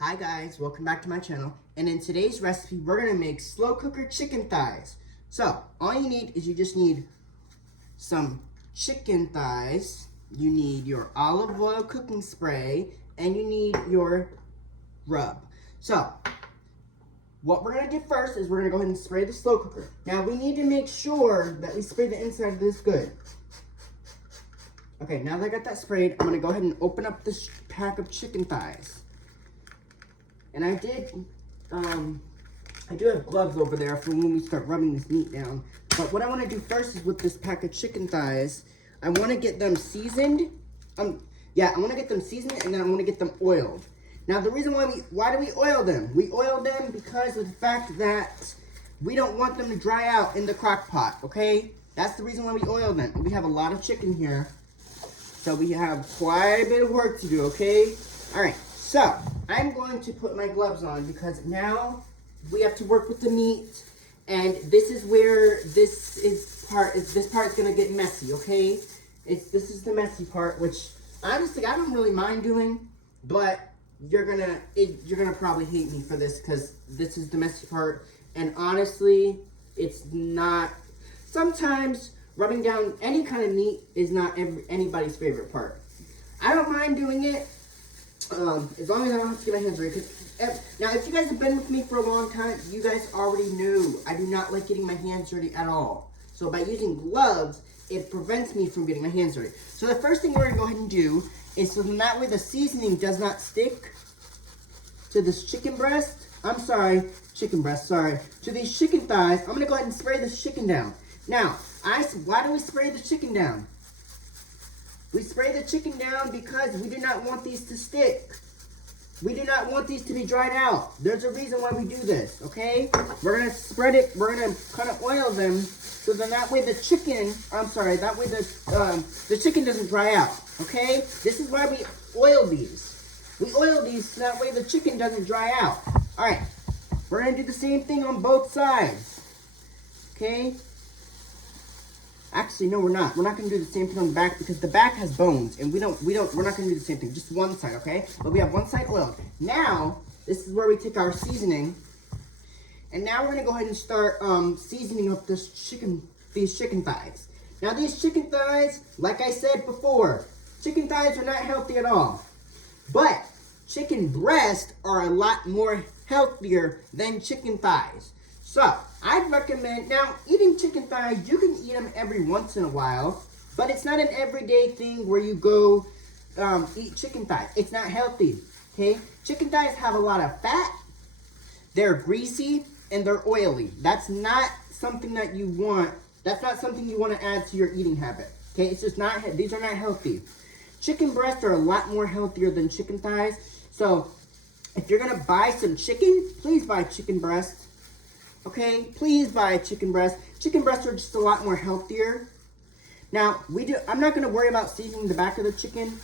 Hi guys, welcome back to my channel. And in today's recipe, we're gonna make slow cooker chicken thighs. So, all you need is you just need some chicken thighs, you need your olive oil cooking spray, and you need your rub. So, what we're gonna do first is we're gonna go ahead and spray the slow cooker. Now, we need to make sure that we spray the inside of this good. Okay, now that I got that sprayed, I'm gonna go ahead and open up this pack of chicken thighs. And I do have gloves over there for when we start rubbing this meat down. But what I want to do first is with this pack of chicken thighs, I want to get them seasoned. I want to get them seasoned and then I want to get them oiled. Now the reason why do we oil them? We oil them because of the fact that we don't want them to dry out in the crock pot, okay? That's the reason why we oil them. And we have a lot of chicken here, so we have quite a bit of work to do, okay? All right. So, I'm going to put my gloves on because now we have to work with the meat, and this is where this part is going to get messy, okay? This is the messy part, which honestly I don't really mind doing, but you're going to probably hate me for this because this is the messy part, and honestly, it's not. Sometimes rubbing down any kind of meat is not anybody's favorite part. I don't mind doing it. As long as I don't have to get my hands dirty. Now, if you guys have been with me for a long time, you guys already knew I do not like getting my hands dirty at all. So by using gloves, it prevents me from getting my hands dirty. So the first thing we're going to go ahead and do is so that way the seasoning does not stick to this to these chicken thighs. I'm going to go ahead and spray this chicken down. Now, why do we spray the chicken down? We spray the chicken down because we do not want these to stick. We do not want these to be dried out. There's a reason why we do this, okay? We're going to spread it, we're going to kind of oil them so then that way the chicken doesn't dry out, okay? This is why we oil these. We oil these so that way the chicken doesn't dry out. All right, we're going to do the same thing on both sides, okay? Actually, no, we're not. We're not going to do the same thing on the back because the back has bones, and we're not going to do the same thing. Just one side, okay? But we have one side oiled. Now, this is where we take our seasoning, and now we're going to go ahead and start seasoning up these chicken thighs. Now, these chicken thighs, like I said before, chicken thighs are not healthy at all. But chicken breasts are a lot more healthier than chicken thighs. So, I'd recommend, now, eating chicken thighs, you can eat them every once in a while, but it's not an everyday thing where you go eat chicken thighs. It's not healthy, okay? Chicken thighs have a lot of fat, they're greasy, and they're oily. That's not something that you want, that's not something you want to add to your eating habit, okay? It's just not, these are not healthy. Chicken breasts are a lot more healthier than chicken thighs, so if you're going to buy some chicken, please buy chicken breasts. Okay, please buy chicken breast. Chicken breasts are just a lot more healthier. Now, I'm not going to worry about seasoning the back of the chicken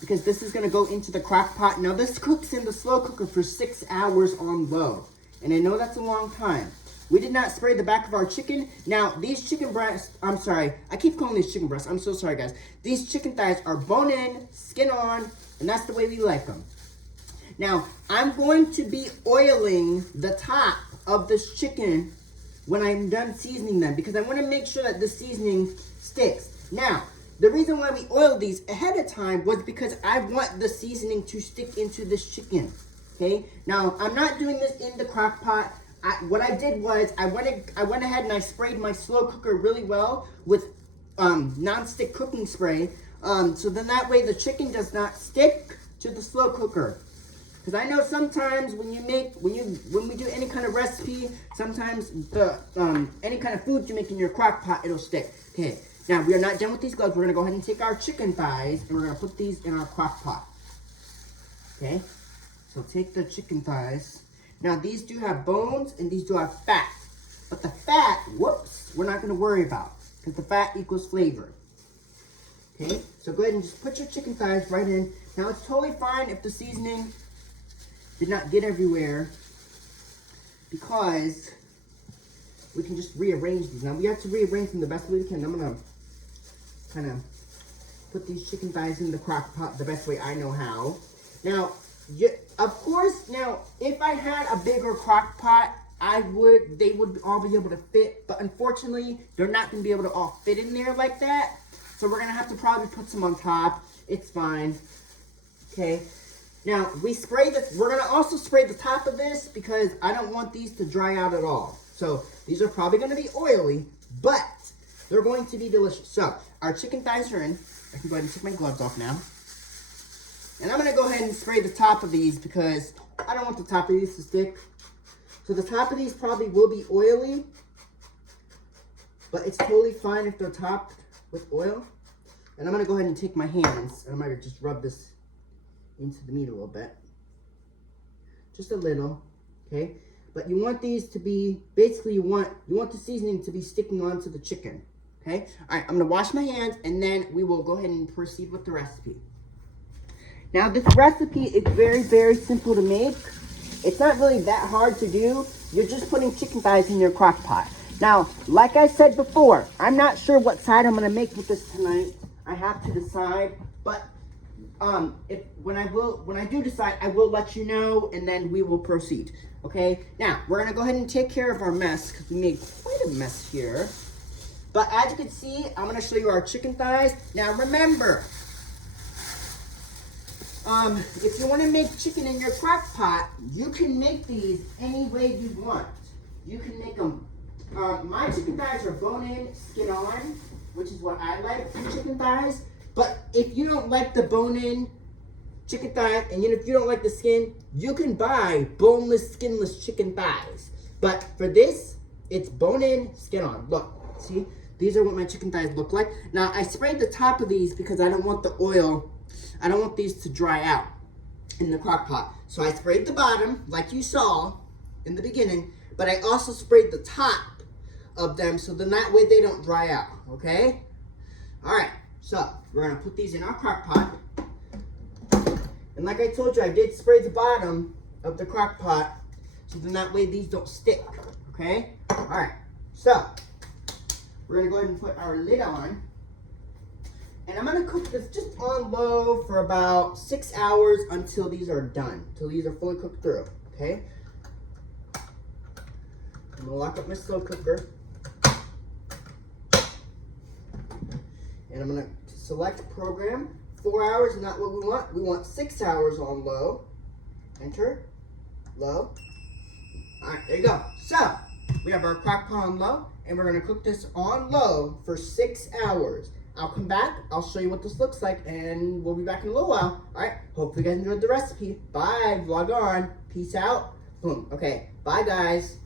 because this is going to go into the crock pot. Now, this cooks in the slow cooker for 6 hours on low. And I know that's a long time. We did not spray the back of our chicken. Now, these chicken breasts, I'm sorry. I keep calling these chicken breasts. I'm so sorry, guys. These chicken thighs are bone in, skin on, and that's the way we like them. Now, I'm going to be oiling the top of this chicken when I'm done seasoning them because I want to make sure that the seasoning sticks. Now, the reason why we oiled these ahead of time was because I want the seasoning to stick into this chicken, okay? Now, I'm not doing this in the crock pot. What I did was I went ahead and I sprayed my slow cooker really well with non-stick cooking spray so then that way the chicken does not stick to the slow cooker. Because I know sometimes when we do any kind of recipe, sometimes any kind of food you make in your crock pot, it'll stick. Okay, now we are not done with these gloves. We're going to go ahead and take our chicken thighs and we're going to put these in our crock pot. Okay, so take the chicken thighs. Now these do have bones and these do have fat. But the fat, whoops, we're not going to worry about because the fat equals flavor. Okay, so go ahead and just put your chicken thighs right in. Now it's totally fine if the seasoning did not get everywhere because we can just rearrange these. Now we have to rearrange them the best way we can. I'm going to kind of put these chicken thighs in the crock pot the best way I know how. Now, Yeah, of course. Now, if I had a bigger crock pot, they would all be able to fit. But unfortunately, they're not going to be able to all fit in there like that. So we're going to have to probably put some on top. It's fine. Okay. Now, we're going to also spray the top of this because I don't want these to dry out at all. So these are probably going to be oily, but they're going to be delicious. So our chicken thighs are in. I can go ahead and take my gloves off now. And I'm going to go ahead and spray the top of these because I don't want the top of these to stick. So the top of these probably will be oily, but it's totally fine if they're topped with oil. And I'm going to go ahead and take my hands, and I'm going to just rub this into the meat a little bit. Just a little, okay? But you want these to be, basically you want the seasoning to be sticking onto the chicken, okay? All right, I'm going to wash my hands, and then we will go ahead and proceed with the recipe. Now, this recipe is very, very simple to make. It's not really that hard to do. You're just putting chicken thighs in your crock pot. Now, like I said before, I'm not sure what side I'm gonna make with this tonight. I have to decide, but when I do decide, I will let you know, and then we will proceed. Okay? Now, we're gonna go ahead and take care of our mess because we made quite a mess here. But as you can see, I'm gonna show you our chicken thighs. Now, remember. If you want to make chicken in your crock pot, you can make these any way you want. You can make them, my chicken thighs are bone-in, skin-on, which is what I like for chicken thighs. But if you don't like the bone-in chicken thigh, and if you don't like the skin, you can buy boneless, skinless chicken thighs. But for this, it's bone-in, skin-on. Look, see? These are what my chicken thighs look like. Now, I sprayed the top of these because I don't want the oil. I don't want these to dry out in the crock pot. So I sprayed the bottom, like you saw in the beginning, but I also sprayed the top of them so then that way they don't dry out, okay? All right, so we're gonna put these in our crock pot. And like I told you, I did spray the bottom of the crock pot so then that way these don't stick, okay? All right, so we're gonna go ahead and put our lid on. And I'm gonna cook this just on low for about 6 hours until these are done, until these are fully cooked through, okay? I'm gonna lock up my slow cooker. And I'm gonna select program. 4 hours is not what we want. We want 6 hours on low. Enter, low. All right, there you go. So, we have our crock pot on low, and we're gonna cook this on low for 6 hours. I'll come back, I'll show you what this looks like, and we'll be back in a little while. All right, hopefully you guys enjoyed the recipe. Bye, vlog on, peace out, boom. Okay, bye guys.